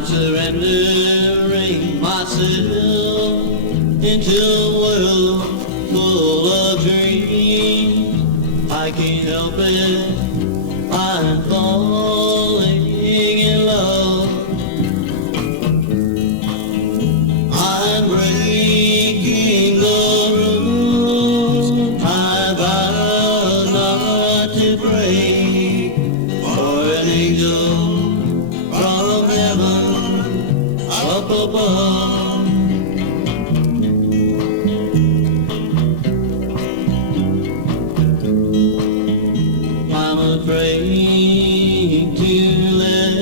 I'm surrendering myself into a world full of dreams. I can't help it, I'm falling in love. I'm breaking the rules I vowed not to break. For an angel from heaven up above. I'm afraid to let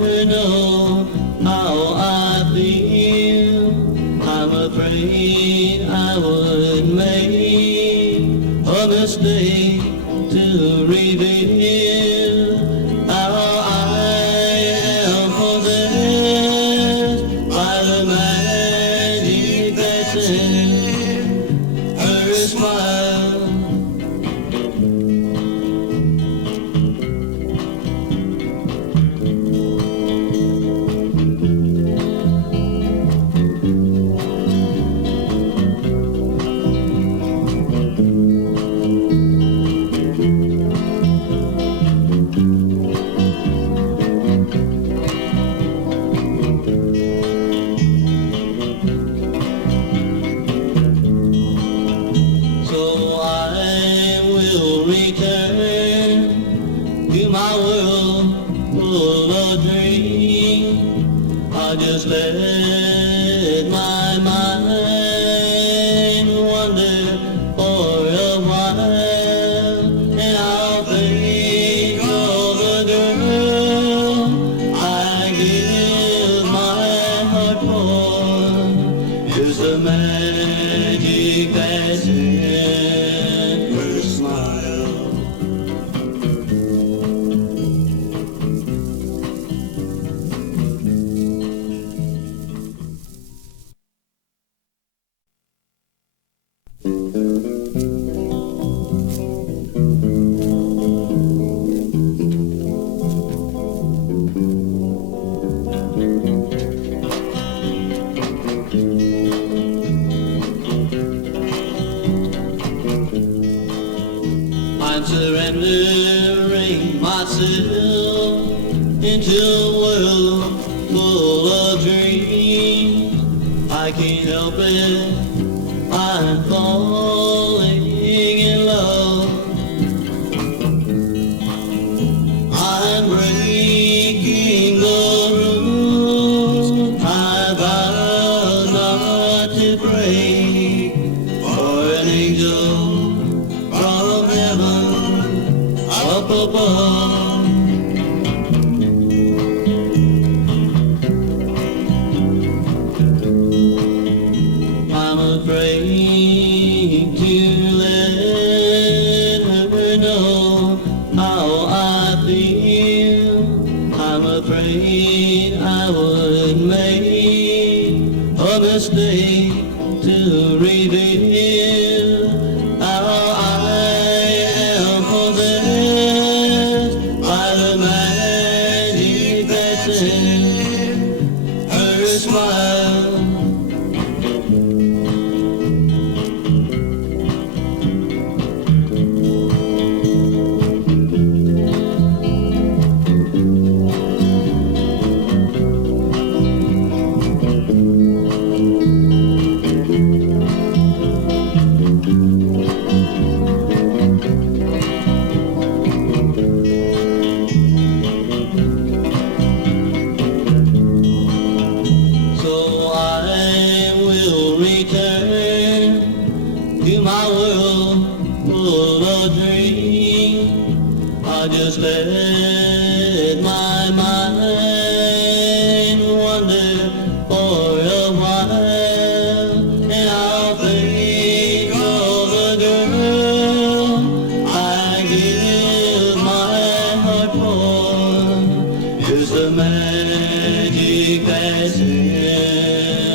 her know how I feel. I'm afraid I would make a mistake to reveal how I am possessed by the magic that's in her smile. So I will return to my world full of dreams. I'll just let my mind wander for a while, and I'll think of the girl I give my heart for. It's the magic that's in her smile. I'm surrendering myself into a world full of dreams. I can't help it, I'm falling in love. I'm breaking the rules I vowed not to break. For an angel from heaven up above. I'm afraid to let her know how I feel. I'm afraid I would make a mistake to reveal how I am possessed by the magic that's in her smile. So I will return to my world full of dreams. I'll just let my mind wander for a while, and I'll think of the girl I give my heart for. It's the magic that's in